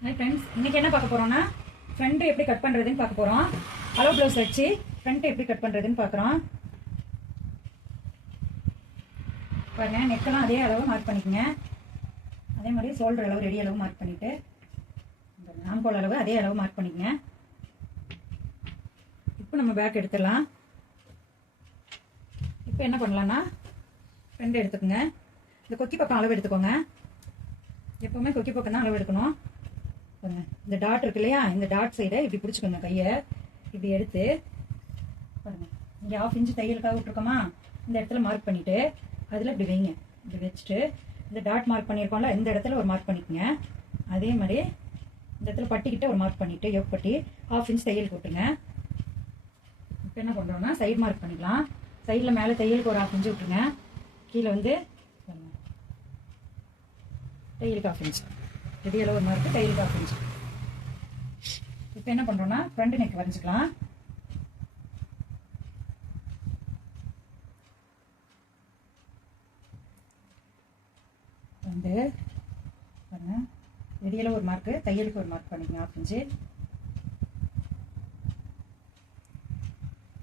Hi friends, இன்றைக்கி என்ன பார்க்க போகிறோன்னா ஃப்ரண்ட்டு எப்படி கட் பண்ணுறதுன்னு பார்க்க போகிறோம். அளவு ப்ளவுஸ் வச்சு ஃப்ரண்ட்டு எப்படி கட் பண்ணுறதுன்னு பார்க்குறோம். பாருங்கள், நெக்கெல்லாம் அதே அளவு மார்க் பண்ணிக்கோங்க. அதே மாதிரி ஷோல்டர் அளவு ரெடி அளவு மார்க் பண்ணிவிட்டு ஆம்கோல் அளவு அதே அளவு மார்க் பண்ணிக்கோங்க. இப்போ நம்ம பேக் எடுத்துடலாம். இப்போ என்ன பண்ணலான்னா ஃப்ரண்ட் எடுத்துக்கோங்க. இந்த கொக்கி பக்கம் அளவு எடுத்துக்கோங்க. எப்போவுமே கொக்கி பக்கம் தான் அளவு எடுக்கணும். இந்த டாட் இருக்கு இல்லையா, இந்த டாட் சைடை இப்படி பிடிச்சிக்கோங்க. கையை இப்படி எடுத்து பாருங்கள், இங்கே 1/2 இன்ச்சு தையலுக்காக விட்டுருக்கோமா, இந்த இடத்துல மார்க் பண்ணிவிட்டு அதில் இப்படி வைங்க. இப்படி வச்சுட்டு இந்த டாட் மார்க் பண்ணியிருக்கோம்ல, இந்த இடத்துல ஒரு மார்க் பண்ணிக்கோங்க. அதே மாதிரி இந்த இடத்துல பட்டிக்கிட்ட ஒரு மார்க் பண்ணிவிட்டு யோக் பட்டி 1/2 இன்ச் தையல் போட்டுருங்க. இப்போ என்ன பண்ணுறோம்னா சைடு மார்க் பண்ணிக்கலாம். சைடில் மேலே தையலுக்கு ஒரு 1/2 இன்ச்சு விட்டுருங்க. கீழே வந்து தையலுக்கு 1/2 இன்ச் ரெடி அளவு ஒரு மார்க்கு, தையலுக்கு 1/2 இன்ச். இப்போ என்ன பண்ணுறோன்னா ஃப்ரண்ட் நெக் வரைஞ்சிக்கலாம். வந்து பாருங்க, ரெடி அளவு ஒரு மார்க்கு, தையலுக்கு ஒரு மார்க் பண்ணிக்கங்க 1/2 இன்ச்சு.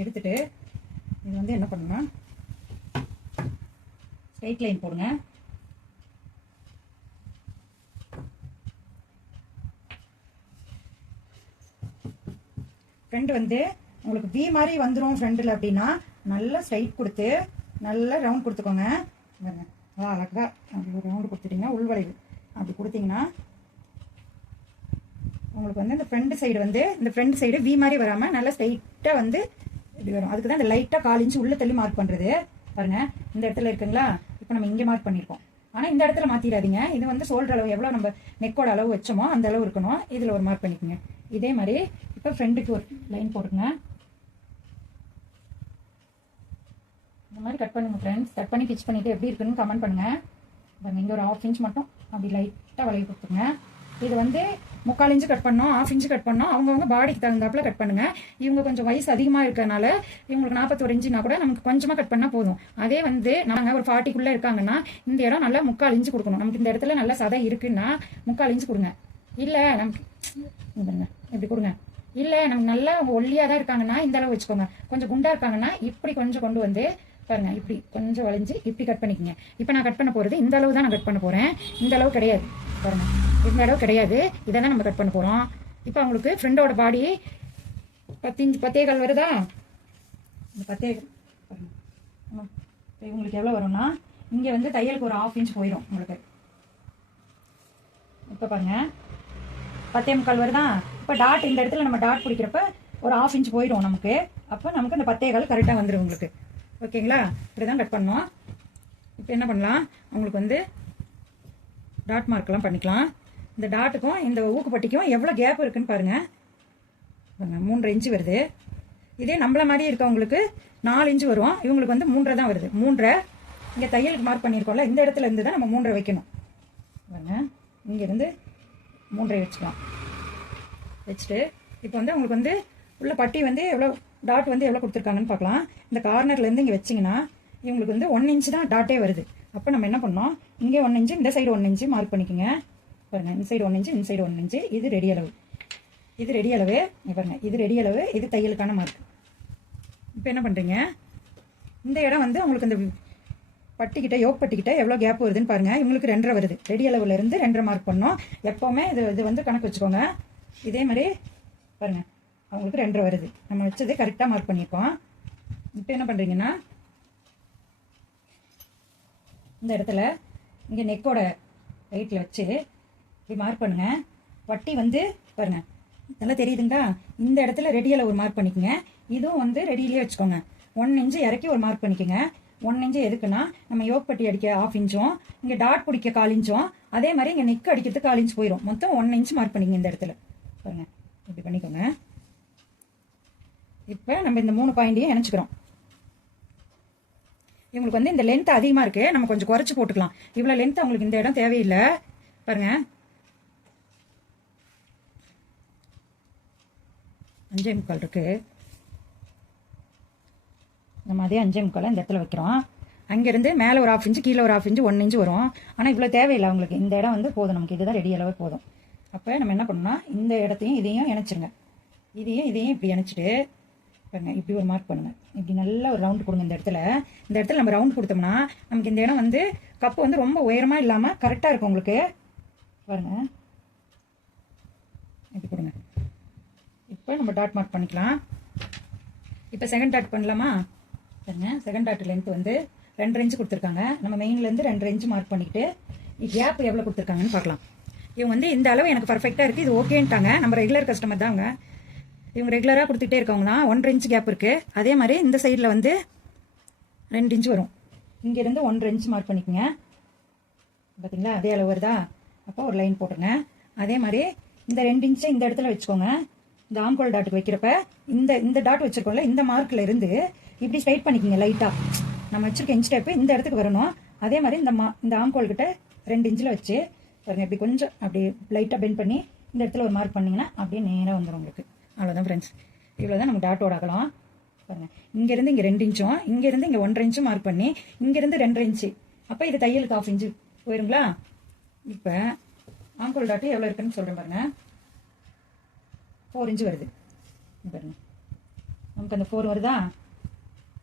எடுத்துட்டு இது வந்து என்ன பண்ணுன்னா ஸ்ட்ரைட் லைன் போடுங்க. ஃப்ரண்ட் வந்து உங்களுக்கு வி மாதிரி வந்துடும். ஃப்ரண்டில் அப்படின்னா நல்லா ஸ்ட்ரைட் கொடுத்து நல்லா ரவுண்ட் கொடுத்துக்கோங்க. அழகா அப்படி ஒரு ரவுண்டு கொடுத்துட்டிங்கன்னா உள்வளைவு அப்படி கொடுத்தீங்கன்னா உங்களுக்கு வந்து இந்த ஃப்ரண்ட் சைடு வந்து இந்த ஃப்ரண்ட் சைடு வி மாதிரி வராமல் நல்லா ஸ்ட்ரைட்டாக வந்து இப்படி வரும். அதுக்கு தான் இந்த லைட்டாக 1/4 இன்ச்சு உள்ளே தள்ளி மார்க் பண்ணுறது. பாருங்கள், இந்த இடத்துல இருக்குங்களா, இப்போ நம்ம இங்கே மார்க் பண்ணியிருக்கோம். ஆனால் இந்த இடத்துல மாற்றிடாதீங்க. இது வந்து ஷோல்டர் அளவு எவ்வளோ நம்ம நெக்கோட அளவு வச்சோமோ அந்த அளவு இருக்கணும். இதில் ஒரு மார்க் பண்ணிக்கோங்க. இதே மாதிரி இப்போ ஃப்ரண்ட்டுக்கு ஒரு லைன் போட்டுங்க. இந்த மாதிரி கட் பண்ணுங்கள் ஃப்ரெண்ட்ஸ். கட் பண்ணி பிச் பண்ணிவிட்டு எப்படி இருக்குன்னு கமெண்ட் பண்ணுங்கள். பாருங்கள், இங்கே ஒரு 1/2 இன்ச் மட்டும் அப்படி லைட்டாக வளைவு கொடுத்துருங்க. இது வந்து 3/4 இன்ச்சு கட் பண்ணோம், 1/2 இன்ச்சு கட் பண்ணோம். அவங்கவுங்க பாடிக்கு தகுந்தாப்புல கட் பண்ணுங்கள். இவங்க கொஞ்சம் வயசு அதிகமாக இருக்கிறனால இவங்களுக்கு 41 இன்ச்சுனா கூட நமக்கு கொஞ்சமாக கட் பண்ணால் போதும். அதே வந்து நாங்கள் ஒரு 40க்குள்ளே இருக்காங்கன்னா இந்த இடம் நல்லா 3/4 இன்ச்சு கொடுக்கணும். நமக்கு இந்த இடத்துல நல்லா சதை இருக்குன்னா 3/4 இன்ச்சு கொடுங்க. இல்லை நமக்கு இப்படி கொடுங்க. இல்லை நமக்கு நல்லா ஒல்லியாக தான் இருக்காங்கன்னா இந்த அளவு வச்சுக்கோங்க. கொஞ்சம் குண்டாக இருக்காங்கன்னா இப்படி கொஞ்சம் கொண்டு வந்து பாருங்க, இப்படி கொஞ்சம் வளைஞ்சு இப்படி கட் பண்ணிக்கோங்க. இப்போ நான் கட் பண்ண போகிறது இந்த அளவு தான் நான் கட் பண்ண போகிறேன். இந்த அளவு கிடையாது. பாருங்க, இந்த அளவு கிடையாது. இதெல்லாம் நம்ம கட் பண்ண போகிறோம். இப்போ அவங்களுக்கு ஃப்ரெண்டோட பாடி 10 இன்ச் 10.25 வருதா? இந்த 10 இவங்களுக்கு எவ்வளோ வரும்னா இங்கே வந்து தையலுக்கு ஒரு 1/2 இன்ச் போயிடும் உங்களுக்கு. இப்போ பாருங்க 10.25 வருதா? இப்போ டாட் இந்த இடத்துல நம்ம டாட் பிடிக்கிறப்ப ஒரு 1/2 இன்ச் போயிடும் நமக்கு. அப்போ நமக்கு இந்த 10.25 கரெக்டாக வந்துடும் உங்களுக்கு. ஓகேங்களா? இப்படி தான் கட் பண்ணோம். இப்போ என்ன பண்ணலாம், உங்களுக்கு வந்து டாட் மார்க்கெலாம் பண்ணிக்கலாம். இந்த டாட்டுக்கும் இந்த ஊக்குப்பட்டிக்கும் எவ்வளோ கேப் இருக்குன்னு பாருங்கள். 3.5 இன்ச்சு வருது. இதே நம்மள மாதிரி இருக்கவங்களுக்கு 4 இன்ச்சு வரும். இவங்களுக்கு வந்து 3.5 தான் வருது. 3.5 இங்கே தையலுக்கு மார்க் பண்ணியிருக்கோம்ல, இந்த இடத்துல இருந்து தான் நம்ம 3.5 வைக்கணும். பாருங்க, இங்கேருந்து 3.5 வச்சுக்கலாம். வச்சுட்டு இப்போ வந்து உங்களுக்கு வந்து உள்ள பட்டி வந்து எவ்வளோ டாட் வந்து எவ்வளோ கொடுத்துருக்காங்கன்னு பார்க்கலாம். இந்த கார்னர்லேருந்து இங்கே வச்சிங்கன்னா இவங்களுக்கு வந்து 1 இன்ச்சு தான் டாட்டே வருது. அப்போ நம்ம என்ன பண்ணோம், இங்கே 1 இன்ச்சு, இந்த சைடு 1 இன்ச்சு மார்க் பண்ணிக்கோங்க. பாருங்கள், இந்த சைடு 1 இன்ச்சு, இந்த சைடு 1 இன்ச்சு. இது ரெடி அளவு, இது ரெடி அளவு. பாருங்கள், இது ரெடி அளவு, இது தையலுக்கான மார்க். இப்போ என்ன பண்ணுறீங்க, இந்த இடம் வந்து உங்களுக்கு இந்த பட்டிக்கிட்ட யோக் பட்டிக்கிட்ட எவ்வளோ கேப் வருதுன்னு பாருங்கள். இவங்களுக்கு 2.5 வருது. ரெடி அளவுலேருந்து 2.5 மார்க் பண்ணோம். எப்போவுமே இது வந்து கணக்கு வச்சுக்கோங்க. இதே மாதிரி பாருங்கள், அவங்களுக்கு 2.5 வருது. நம்ம வச்சது கரெக்டாக மார்க் பண்ணியிருக்கோம். இப்போ என்ன பண்ணுறீங்கன்னா இந்த இடத்துல இங்கே நெக்கோட ரைட்டில் வச்சு இப்படி மார்க் பண்ணுங்கள். வட்டி வந்து பாருங்கள், நல்லா தெரியுதுங்களா? இந்த இடத்துல ரெடியில் ஒரு மார்க் பண்ணிக்கோங்க. இதுவும் வந்து ரெடியிலே வச்சுக்கோங்க. 1 இன்ச்சு இறக்கி ஒரு மார்க் பண்ணிக்கோங்க. 1 இன்ச்சு எதுக்குன்னா நம்ம யோக் பட்டி அடிக்க 1/2 இன்ச்சும், இங்கே டாட் பிடிக்க 1/4 இன்ச்சும், அதே மாதிரி இங்கே நெக் அடிக்கிறதுக்கு 1/4 இன்ச் போயிடும். மொத்தம் 1 இன்ச்சு மார்க் பண்ணிங்க இந்த இடத்துல. பாருங்கள், இப்படி பண்ணிக்கோங்க. இப்போ நம்ம இந்த 3 பாயிண்டையும் இணைச்சிக்கிறோம். இவங்களுக்கு வந்து இந்த லென்த் அதிகமாக இருக்குது, நம்ம கொஞ்சம் குறைச்சி போட்டுக்கலாம். இவ்வளோ லென்த் அவங்களுக்கு இந்த இடம் தேவையில்லை. பாருங்கள், 5.25 இருக்குது. நம்ம அதே 5.25 இந்த இடத்துல வைக்கிறோம். அங்கேருந்து மேலே ஒரு 1/2 இன்ச்சு, கீழே ஒரு 1/2 இன்ச்சு, 1 இன்ச்சு வரும். ஆனால் இவ்வளோ தேவையில்லை அவங்களுக்கு. இந்த இடம் வந்து போதும் நமக்கு. இதுதான் ரெடி அளவு போதும். அப்போ நம்ம என்ன பண்ணணும்னா இந்த இடத்தையும் இதையும் இணைச்சிருங்க. இதையும் இப்படி இணைச்சிட்டு பாருங்க, இப்படி ஒரு மார்க் பண்ணுங்க. இப்படி நல்லா ஒரு ரவுண்ட் கொடுங்க. இந்த இடத்துல நம்ம ரவுண்ட் கொடுத்தோம்னா நமக்கு இந்த இடம் வந்து கப்பு வந்து ரொம்ப உயரமாக இல்லாமல் கரெக்டாக இருக்கும் உங்களுக்கு. பாருங்க, இப்படி கொடுங்க. இப்போ நம்ம டாட் மார்க் பண்ணிக்கலாம். இப்போ செகண்ட் டாட் பண்ணலாமா? பாருங்க, செகண்ட் டாட் லென்த் வந்து 2 இன்ச் கொடுத்துருக்காங்க. நம்ம மெயின்லேருந்து 2 இன்ச் மார்க் பண்ணிக்கிட்டு கேப் எவ்வளோ கொடுத்துருக்காங்கன்னு பார்க்கலாம். இவங்க வந்து இந்த அளவு எனக்கு பர்ஃபெக்டாக இருக்குது, இது ஓகேன்ட்டாங்க. நம்ம ரெகுலர் கஸ்டமர் தான் அவங்க. இவங்க ரெகுலராக கொடுத்துட்டே இருக்கவங்க தான். 1.5 இன்ச் கேப் இருக்குது. அதே மாதிரி இந்த சைடில் வந்து 2 இன்ச் வரும். இங்கேருந்து 1.5 இன்ச் மார்க் பண்ணிக்கோங்க. பார்த்தீங்களா, அதே அளவு வருதா? அப்போ ஒரு லைன் போட்டுருங்க. அதே மாதிரி இந்த 2 இன்ச்சை இந்த இடத்துல வச்சுக்கோங்க. இந்த ஆம்கோல் டாட்டுக்கு வைக்கிறப்ப இந்த டாட் வச்சுருக்கோம்ல, இந்த மார்க்கில் இருந்து இப்படி ஸ்ட்ரைட் பண்ணிக்கோங்க. லைட்டாக நம்ம வச்சுருக்க இன்ச் டேப்பு இந்த இடத்துக்கு வரணும். அதே மாதிரி இந்த ஆம்கோல் கிட்ட 2 இன்ச்சில் வச்சு பாருங்க, இப்படி கொஞ்சம் அப்படி லைட்டாக பெண்ட் பண்ணி இந்த இடத்துல ஒரு மார்க் பண்ணிங்கன்னா அப்படியே நேராக வந்துடும் உங்களுக்கு. அவ்வளோதான் ஃப்ரெண்ட்ஸ். இவ்வளோ தான் நம்ம டாட்டோட அகலம். பாருங்கள், இங்கேருந்து இங்கே 2 இன்ச்சும் இங்கேருந்து இங்கே 1.5 இன்ச்சும் மார்க் பண்ணி இங்கேருந்து 2.5 இன்ச்சு. அப்போ இது தையலுக்கு 1/2 இன்ச்சு போயிருங்களா? இப்போ ஆம்கோல் டாட்டு எவ்வளோ இருக்குன்னு சொல்கிறேன் பாருங்கள். 4 இன்ச்சு வருது பாருங்க. நமக்கு அந்த 4 வருதா?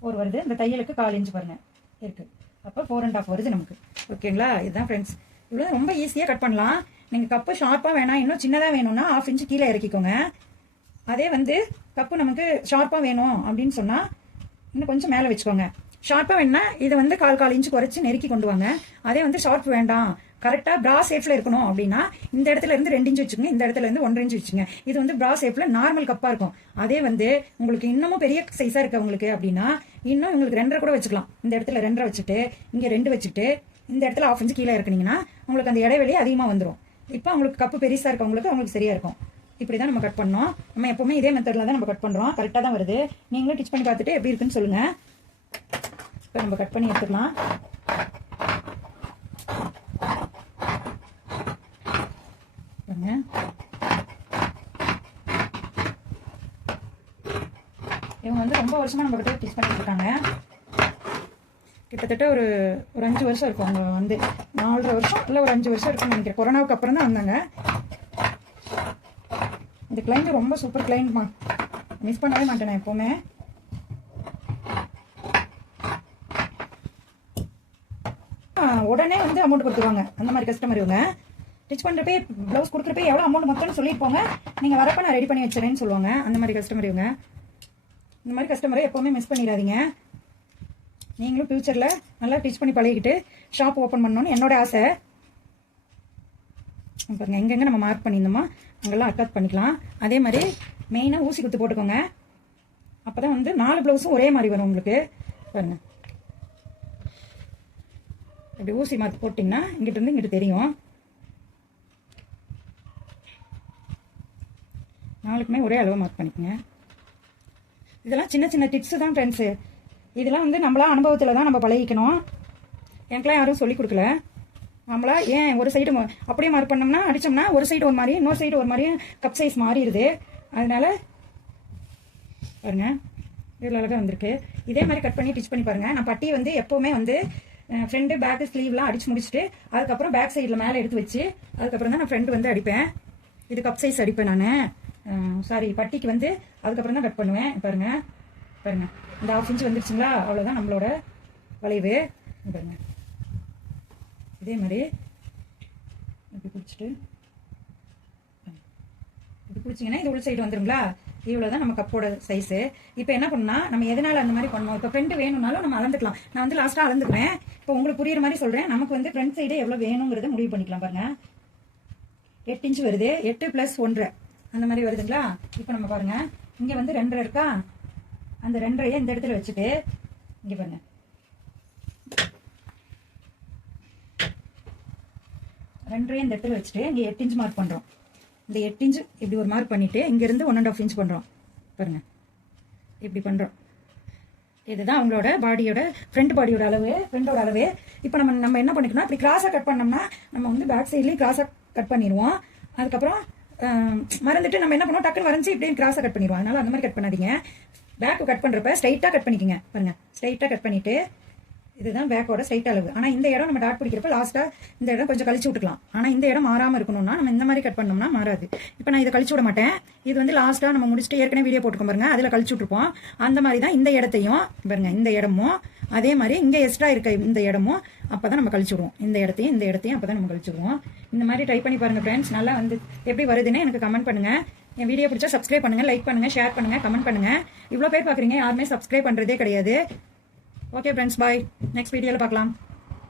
4 வருது. இந்த தையலுக்கு 1/4 இன்ச்சு பாருங்கள் இருக்குது. அப்போ 4.5 வருது நமக்கு. ஓகேங்களா? இதுதான் ஃப்ரெண்ட்ஸ். இவ்வளோ ரொம்ப ஈஸியாக கட் பண்ணலாம். நீங்கள் கப்பு ஷார்ப்பாக வேணாம், இன்னும் சின்னதாக வேணும்னா 1/2 இன்ச்சு கீழே இறக்கிக்கோங்க. அதே வந்து கப்பு நமக்கு ஷார்ப்பாக வேணும் அப்படின்னு சொன்னால் இன்னும் கொஞ்சம் மேலே வச்சுக்கோங்க. ஷார்ப்பாக வேணும்னா இதை வந்து 1/4 இன்ச்சு குறைச்சி நெருக்கி கொண்டு வாங்க. அதே வந்து ஷார்ப் வேண்டாம், கரெக்டாக ப்ரா ஷேப்பில் இருக்கணும் அப்படின்னா இந்த இடத்துல இருந்து 2 இன்ச்சு வச்சுக்கோங்க, இந்த இடத்துல இருந்து 1.5 இன்ச்சு வச்சுங்க. இது வந்து ப்ரா ஷேப்பில் நார்மல் கப்பாக இருக்கும். அதே வந்து உங்களுக்கு இன்னமும் பெரிய சைஸாக இருக்கு உங்களுக்கு அப்படின்னா இன்னும் உங்களுக்கு 2.5 கூட வச்சுக்கலாம். இந்த இடத்துல 2.5 வச்சுட்டு இங்கே 2 வச்சுட்டு இந்த இடத்துல 1/2 இன்ச்சு கீழே இருக்குனீங்கன்னா உங்களுக்கு அந்த இடைவெளி அதிகமாக வந்துடும். இப்போ உங்களுக்கு கப்பு பெருசாக இருக்கவங்களுக்கு அவங்களுக்கு சரியாக இருக்கும். இப்படி தான் நம்ம கட் பண்ணோம். நம்ம எப்பவுமே இதே மெத்தடில் தான் நம்ம கட் பண்ணுறோம். கரெக்டாக தான் வருது. நீங்களும் டிச் பண்ணி பார்த்துட்டு எப்படி இருக்குன்னு சொல்லுங்கள். இப்போ நம்ம கட் பண்ணி எடுத்துக்கலாம். இவங்க வந்து ரொம்ப வருஷமாக நம்ம கிட்ட டிச் பண்ணிட்டு இருக்காங்க. கிட்டத்தட்ட ஒரு 5 வருஷம் இருக்கும். அவங்க வந்து 4.5 வருஷம் இல்லை ஒரு 5 வருஷம் இருக்குன்னு நினைக்கிறேன். கொரோனாவுக்கு அப்புறம் தான் வந்தாங்க. இந்த கிளைண்ட் ரொம்ப சூப்பர் கிளைண்ட்மா, மிஸ் பண்ணவே மாட்டேன் நான் எப்போவுமே. உடனே வந்து அமௌண்ட் கொடுத்துருவாங்க. அந்த மாதிரி கஸ்டமர் இவங்க. ஸ்டிச் பண்ணுறப்பே ப்ளவுஸ் கொடுக்குறப்பே எவ்வளோ அமௌண்ட் மொத்தம்னு சொல்லியிருப்போங்க, நீங்கள் வரப்போ நான் ரெடி பண்ணி வச்சுறேன்னு சொல்லுவாங்க. அந்த மாதிரி கஸ்டமர் இவங்க. இந்த மாதிரி கஸ்டமரை எப்போவுமே மிஸ் பண்ணிடாதீங்க. நீங்களும் ஃப்யூச்சரில் நல்லா ஸ்டிச் பண்ணி பழகிக்கிட்டு ஷாப் ஓப்பன் பண்ணணும்னு என்னோட ஆசை. பாருங்கள், எங்கெங்கே நம்ம மார்க் பண்ணியிருந்தோமோ அங்கெல்லாம் அட்டாச் பண்ணிக்கலாம். அதே மாதிரி மெயினாக ஊசி குத்து போட்டுக்கோங்க. அப்போ தான் வந்து 4 ப்ளவுஸும் ஒரே மாதிரி வரும் உங்களுக்கு. பாருங்கள், இப்படி ஊசி மார்க் போட்டிங்கன்னா இங்கிட்டிருந்து இங்கிட்டு தெரியும். 4க்குமே ஒரே அளவு மார்க் பண்ணிக்கோங்க. இதெல்லாம் சின்ன சின்ன டிப்ஸு தான் ஃப்ரெண்ட்ஸு. இதெல்லாம் வந்து நம்மளா அனுபவத்தில் தான் நம்ம பழகிக்கணும். எனக்குலாம் யாரும் சொல்லிக் கொடுக்கல. நம்மளா ஏன் ஒரு சைடு அப்படியே மார்க் பண்ணோம்னா அடித்தோம்னா ஒரு சைடு ஒரு மாதிரி இன்னொரு சைடு ஒரு மாதிரியும் கப் சைஸ் மாறிடுது. அதனால பாருங்க, இவ்வளோ அழகாக வந்திருக்கு. இதே மாதிரி கட் பண்ணி டிச் பண்ணி பாருங்கள். நான் பட்டி வந்து எப்போவுமே வந்து ஃப்ரெண்டு பேக்கு ஸ்லீவ்லாம் அடிச்சு முடிச்சுட்டு அதுக்கப்புறம் பேக் சைடில் மேலே எடுத்து வச்சு அதுக்கப்புறம் தான் நான் ஃப்ரெண்டு வந்து அடிப்பேன். இது கப் சைஸ் அடிப்பேன் நான். சாரி, பட்டிக்கு வந்து அதுக்கப்புறம் தான் கட் பண்ணுவேன். பாருங்கள் பாருங்கள், இந்த 1/2 இன்ச்சு வந்துருச்சுங்களா? அவ்வளோதான் நம்மளோட வளைவு. பாருங்கள், இதே மாதிரி இப்படி பிடிச்சிட்டு இப்படி பிடிச்சிங்கன்னா இந்த உள் சைடு வந்துருங்களா? இவ்வளோ தான் நம்ம கப்போட சைஸு. இப்போ என்ன பண்ணணும்னா நம்ம எதனால் அந்த மாதிரி பண்ணணும். இப்போ ஃப்ரெண்டு வேணும்னாலும் நம்ம அளந்துக்கலாம். நான் வந்து லாஸ்ட்டாக அளந்துக்குவேன். இப்போ உங்களுக்கு புரியுற மாதிரி சொல்கிறேன். நமக்கு வந்து ஃப்ரண்ட் சைடு எவ்வளோ வேணுங்கிறத முடிவு பண்ணிக்கலாம். பாருங்கள், 8 இன்ச்சு வருது. 8 + 1.5 அந்த மாதிரி வருதுங்களா? இப்போ நம்ம பாருங்கள், இங்கே வந்து 2.5 இருக்கா? அந்த 2.5 இந்த இடத்துல வச்சுட்டு இங்கே பாருங்க, இந்த இடத்துல வச்சுட்டு இங்கே 8 இன்ச் மார்க் பண்ணுறோம். இந்த 8 இன்ச் இப்படி ஒரு மார்க் பண்ணிவிட்டு இங்கேருந்து 1.5 இன்ச் பண்ணுறோம். பாருங்கள், இப்படி பண்ணுறோம். இதுதான் அவங்களோட பாடியோட ஃப்ரண்ட் பாடியோட அளவு, ஃப்ரண்டோட அளவு. இப்போ நம்ம என்ன பண்ணிக்கணும், அப்படி கிராஸாக கட் பண்ணோம்னா நம்ம வந்து பேக் சைட்லேயும் கிராஸாக கட் பண்ணிடுவோம். அதுக்கப்புறம் மறந்துட்டு நம்ம என்ன பண்ணுவோம், டக்குன்னு வரைஞ்சி இப்படியே கிராஸாக கட் பண்ணிடுவோம். அதனால அந்த மாதிரி கட் பண்ணாதீங்க. பேக்கு கட் பண்ணுறப்ப ஸ்ட்ரைட்டாக கட் பண்ணிக்கோங்க. பாருங்கள், ஸ்ட்ரைட்டாக கட் பண்ணிவிட்டு இதுதான் பேக்கோட ஸ்ட்ரைட் அளவு. ஆனா இந்த இடம் நம்ம டாட் பிடிக்கிறப்ப லாஸ்டா இந்த இடம் கொஞ்சம் கழிச்சு விட்டுக்கலாம். ஆனா இந்த இடம் மாறாம இருக்கணும்னா நம்ம இந்த மாதிரி கட் பண்ணோம்னா மாறாது. இப்போ நான் இதை கழிச்சு விட மாட்டேன். இது வந்து லாஸ்டா நம்ம முடிச்சுட்டு ஏற்கனவே வீடியோ போட்டுக்கோம் பாருங்க, அதுல கழிச்சு விட்டுருப்போம். அந்த மாதிரி தான் இந்த இடத்தையும் பாருங்க, இந்த இடமும் அதே மாதிரி இங்க எக்ஸ்ட்ரா இருக்க இந்த இடமும் அப்பதான் நம்ம கழிச்சு விடுவோம். இந்த இடத்தையும் அப்பதான் நம்ம கழிச்சு விடுவோம். இந்த மாதிரி ட்ரை பண்ணி பாருங்க ஃப்ரெண்ட்ஸ். நல்லா வந்து எப்படி வருதுன்னு எனக்கு கமெண்ட் பண்ணுங்க. என் வீடியோ பிடிச்சா சப்ஸ்கிரைப் பண்ணுங்க, லைக் பண்ணுங்க, ஷேர் பண்ணுங்க, கமெண்ட் பண்ணுங்க. இவ்வளோ பேர் பாக்குறீங்க, யாருமே சப்ஸ்கிரைப் பண்றதே கிடையாது. ஓகே ஃப்ரெண்ட்ஸ், பாய். நெக்ஸ்ட் வீடியோல பார்க்கலாம்.